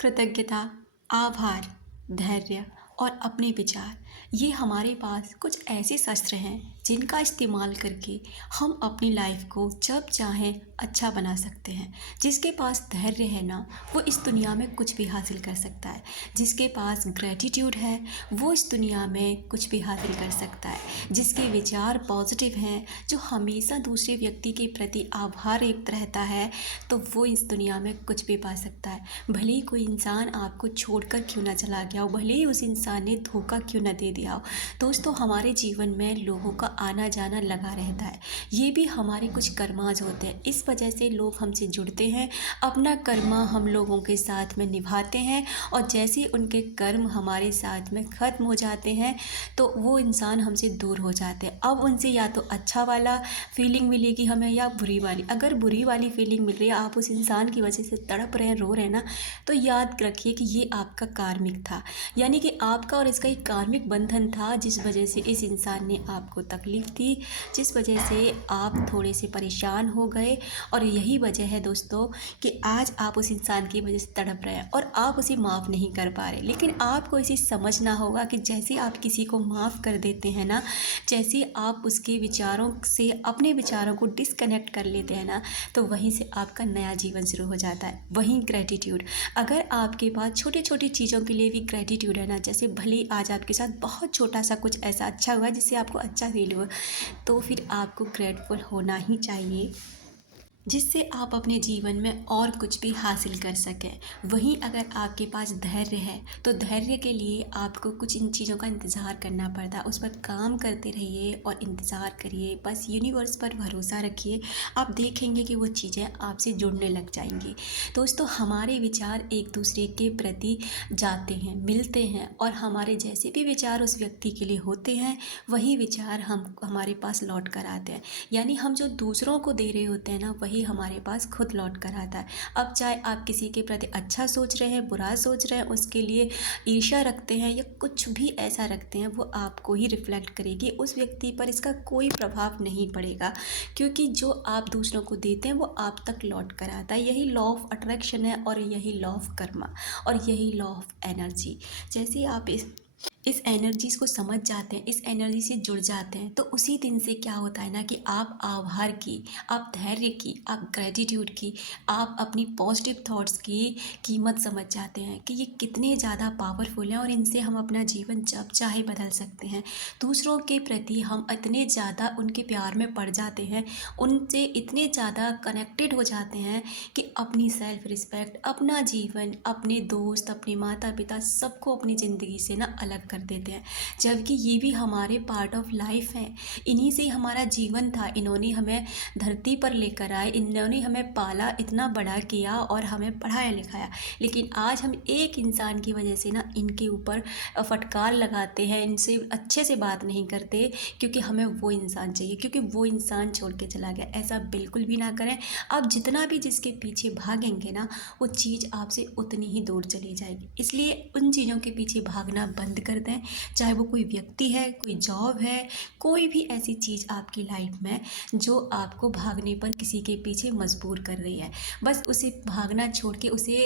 कृतज्ञता, आभार, धैर्य और अपने विचार, ये हमारे पास कुछ ऐसे शस्त्र हैं जिनका इस्तेमाल करके हम अपनी लाइफ को जब चाहें अच्छा बना सकते हैं। जिसके पास धैर्य है ना, वो इस दुनिया में कुछ भी हासिल कर सकता है। जिसके पास ग्रैटिट्यूड है, वो इस दुनिया में कुछ भी हासिल कर सकता है। जिसके विचार पॉजिटिव हैं, जो हमेशा दूसरे व्यक्ति के प्रति आभार व्यक्त रहता है, तो वो इस दुनिया में कुछ भी पा सकता है। भले ही कोई इंसान आपको छोड़कर क्यों ना चला गया हो, भले ही उस इंसान ने धोखा क्यों ना दे दिया हो। दोस्तों, हमारे जीवन में लोगों का आना जाना लगा रहता है। ये भी हमारे कुछ कर्माज होते हैं, इस वजह से लोग हमसे जुड़ते हैं, अपना कर्मा हम लोगों के साथ में निभाते हैं। और जैसे उनके कर्म हमारे साथ में ख़त्म हो जाते हैं, तो वो इंसान हमसे दूर हो जाते हैं। अब उनसे या तो अच्छा वाला फीलिंग मिलेगी हमें, या बुरी वाली। अगर बुरी वाली फीलिंग मिल रही है, आप उस इंसान की वजह से तड़प रहे हैं, रो रहे हैं ना, तो याद रखिए कि ये आपका कार्मिक था। यानी कि आपका और इसका एक कार्मिक बंधन था, जिस वजह से इस इंसान ने आपको तकलीफ़ दी, जिस वजह से आप थोड़े से परेशान हो गए। और यही वजह है दोस्तों कि आज आप उस इंसान की वजह से तड़प रहे हैं और आप उसे माफ़ नहीं कर पा रहे। लेकिन आपको इसे समझना होगा कि जैसे आप किसी को माफ़ कर देते हैं ना, जैसे आप उसके विचारों से अपने विचारों को डिस्कनेक्ट कर लेते हैं ना, तो वहीं से आपका नया जीवन शुरू हो जाता है। वहीं ग्रैटिट्यूड, अगर आपके पास छोटी छोटी चीज़ों के लिए भी ग्रैटिट्यूड है ना, जैसे भले ही आज आपके साथ बहुत छोटा सा कुछ ऐसा अच्छा हुआ जिससे आपको अच्छा फील हुआ, तो फिर आपको ग्रेटफुल होना ही चाहिए, जिससे आप अपने जीवन में और कुछ भी हासिल कर सकें। वहीं अगर आपके पास धैर्य है, तो धैर्य के लिए आपको कुछ इन चीज़ों का इंतज़ार करना पड़ता है। उस पर काम करते रहिए और इंतज़ार करिए, बस यूनिवर्स पर भरोसा रखिए। आप देखेंगे कि वो चीज़ें आपसे जुड़ने लग जाएंगी। दोस्तों, हमारे विचार एक दूसरे के प्रति जाते हैं, मिलते हैं, और हमारे जैसे भी विचार उस व्यक्ति के लिए होते हैं, वही विचार हम हमारे पास लौट कर आते हैं। यानी हम जो दूसरों को दे रहे होते हैं ना, वही हमारे पास खुद लौट कर आता है। अब चाहे आप किसी के प्रति अच्छा सोच रहे हैं, बुरा सोच रहे हैं, उसके लिए ईर्ष्या रखते हैं या कुछ भी ऐसा रखते हैं, वो आपको ही रिफ्लेक्ट करेगी। उस व्यक्ति पर इसका कोई प्रभाव नहीं पड़ेगा, क्योंकि जो आप दूसरों को देते हैं वो आप तक लौट कर आता है। यही लॉ ऑफ अट्रैक्शन है, और यही लॉ ऑफ कर्मा, और यही लॉ ऑफ एनर्जी। जैसे आप इस एनर्जीज़ को समझ जाते हैं, इस एनर्जी से जुड़ जाते हैं, तो उसी दिन से क्या होता है ना कि आप आभार की, आप धैर्य की, आप ग्रैटिट्यूड की, आप अपनी पॉजिटिव थॉट्स की कीमत समझ जाते हैं कि ये कितने ज़्यादा पावरफुल हैं, और इनसे हम अपना जीवन जब चाहे बदल सकते हैं। दूसरों के प्रति हम इतने ज़्यादा उनके प्यार में पड़ जाते हैं, उनसे इतने ज़्यादा कनेक्टेड हो जाते हैं कि अपनी सेल्फ रिस्पेक्ट, अपना जीवन, अपने दोस्त, अपने माता पिता, सबको अपनी ज़िंदगी से ना अलग कर देते हैं। जबकि ये भी हमारे पार्ट ऑफ लाइफ हैं, इन्हीं से हमारा जीवन था। इन्होंने हमें धरती पर लेकर आए, इन्होंने हमें पाला, इतना बड़ा किया और हमें पढ़ाया लिखाया। लेकिन आज हम एक इंसान की वजह से ना इनके ऊपर फटकार लगाते हैं, इनसे अच्छे से बात नहीं करते, क्योंकि हमें वो इंसान चाहिए, क्योंकि वो इंसान छोड़ के चला गया। ऐसा बिल्कुल भी ना करें। आप जितना भी जिसके पीछे भागेंगे ना, वो चीज़ आपसे उतनी ही दूर चली जाएगी। इसलिए उन चीज़ों के पीछे भागना बंद कर दें, चाहे वो कोई व्यक्ति है, कोई जॉब है, कोई भी ऐसी चीज़ आपकी लाइफ में जो आपको भागने पर किसी के पीछे मजबूर कर रही है, बस उसे भागना छोड़ के उसे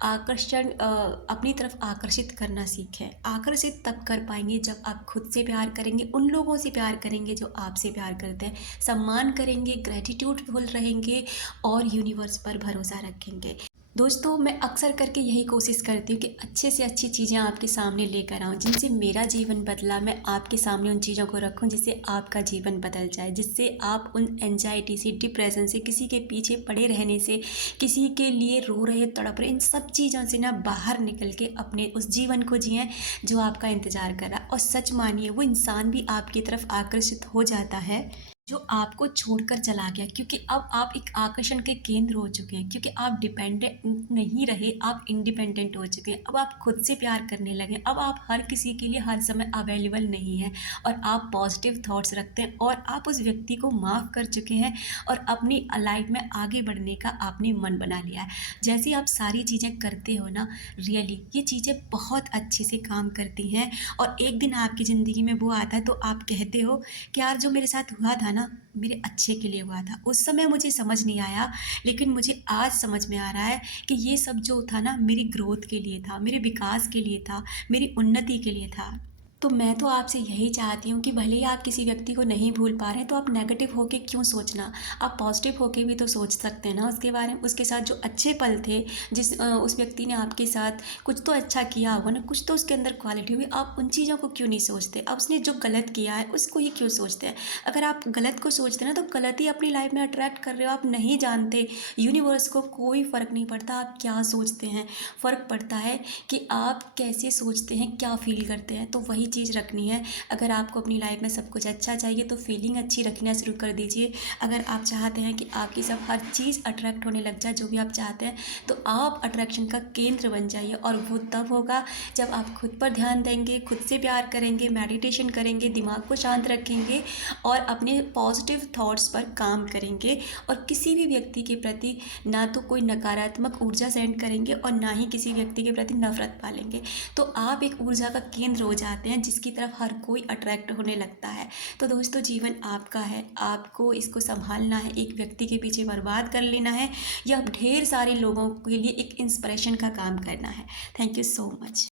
अपनी तरफ आकर्षित करना सीखें। आकर्षित तब कर पाएंगे जब आप खुद से प्यार करेंगे, उन लोगों से प्यार करेंगे जो आपसे प्यार करते हैं, सम्मान करेंगे, ग्रेटिट्यूडफुल रहेंगे और यूनिवर्स पर भरोसा रखेंगे। दोस्तों, मैं अक्सर करके यही कोशिश करती हूँ कि अच्छे से अच्छी चीज़ें आपके सामने लेकर आऊँ, जिनसे मेरा जीवन बदला। मैं आपके सामने उन चीज़ों को रखूँ जिससे आपका जीवन बदल जाए, जिससे आप उन एंजाइटी से, डिप्रेशन से, किसी के पीछे पड़े रहने से, किसी के लिए रो रहे, तड़प रहे, इन सब चीज़ों से ना बाहर निकल के अपने उस जीवन को जिएं जो आपका इंतज़ार कर रहा है। और सच मानिए, वो इंसान भी आपकी तरफ आकर्षित हो जाता है जो आपको छोड़कर चला गया, क्योंकि अब आप एक आकर्षण के केंद्र हो चुके हैं, क्योंकि आप डिपेंडेंट नहीं रहे, आप इंडिपेंडेंट हो चुके हैं। अब आप खुद से प्यार करने लगे, अब आप हर किसी के लिए हर समय अवेलेबल नहीं हैं, और आप पॉजिटिव थॉट्स रखते हैं, और आप उस व्यक्ति को माफ़ कर चुके हैं, और अपनी लाइफ में आगे बढ़ने का आपने मन बना लिया है। जैसे आप सारी चीज़ें करते हो ना, रियली ये चीज़ें बहुत अच्छे से काम करती हैं, और एक दिन आपकी ज़िंदगी में वो आता है तो आप कहते हो कि यार, जो मेरे साथ हुआ था ना मेरे अच्छे के लिए हुआ था। उस समय मुझे समझ नहीं आया, लेकिन मुझे आज समझ में आ रहा है कि ये सब जो था ना मेरी ग्रोथ के लिए था, मेरे विकास के लिए था, मेरी उन्नति के लिए था। तो मैं तो आपसे यही चाहती हूँ कि भले ही आप किसी व्यक्ति को नहीं भूल पा रहे हैं, तो आप नेगेटिव होके क्यों सोचना? आप पॉजिटिव होके भी तो सोच सकते हैं ना उसके बारे में। उसके साथ जो अच्छे पल थे, उस व्यक्ति ने आपके साथ कुछ तो अच्छा किया होगा ना, कुछ तो उसके अंदर क्वालिटी हुई। आप उन चीज़ों को क्यों नहीं सोचते? अब उसने जो गलत किया है उसको ही क्यों सोचते हैं? अगर आप गलत को सोचते हैं ना, तो गलत ही अपनी लाइफ में अट्रैक्ट कर रहे हो। आप नहीं जानते, यूनिवर्स को कोई फ़र्क नहीं पड़ता आप क्या सोचते हैं, फ़र्क पड़ता है कि आप कैसे सोचते हैं, क्या फ़ील करते हैं। तो वही चीज़ रखनी है। अगर आपको अपनी लाइफ में सब कुछ अच्छा चाहिए तो फीलिंग अच्छी रखना शुरू कर दीजिए। अगर आप चाहते हैं कि आपकी सब हर चीज़ अट्रैक्ट होने लग जाए, जो भी आप चाहते हैं, तो आप अट्रैक्शन का केंद्र बन जाइए। और वो तब होगा जब आप खुद पर ध्यान देंगे, खुद से प्यार करेंगे, मेडिटेशन करेंगे, दिमाग को शांत रखेंगे और अपने पॉजिटिव थॉट्स पर काम करेंगे। और किसी भी व्यक्ति के प्रति ना तो कोई नकारात्मक ऊर्जा सेंड करेंगे और ना ही किसी व्यक्ति के प्रति नफरत पालेंगे। तो आप एक ऊर्जा का केंद्र हो जाते हैं जिसकी तरफ हर कोई अट्रैक्ट होने लगता है। तो दोस्तों, जीवन आपका है, आपको इसको संभालना है। एक व्यक्ति के पीछे बर्बाद कर लेना है या ढेर सारे लोगों के लिए एक इंस्पिरेशन का काम करना है। Thank you so much.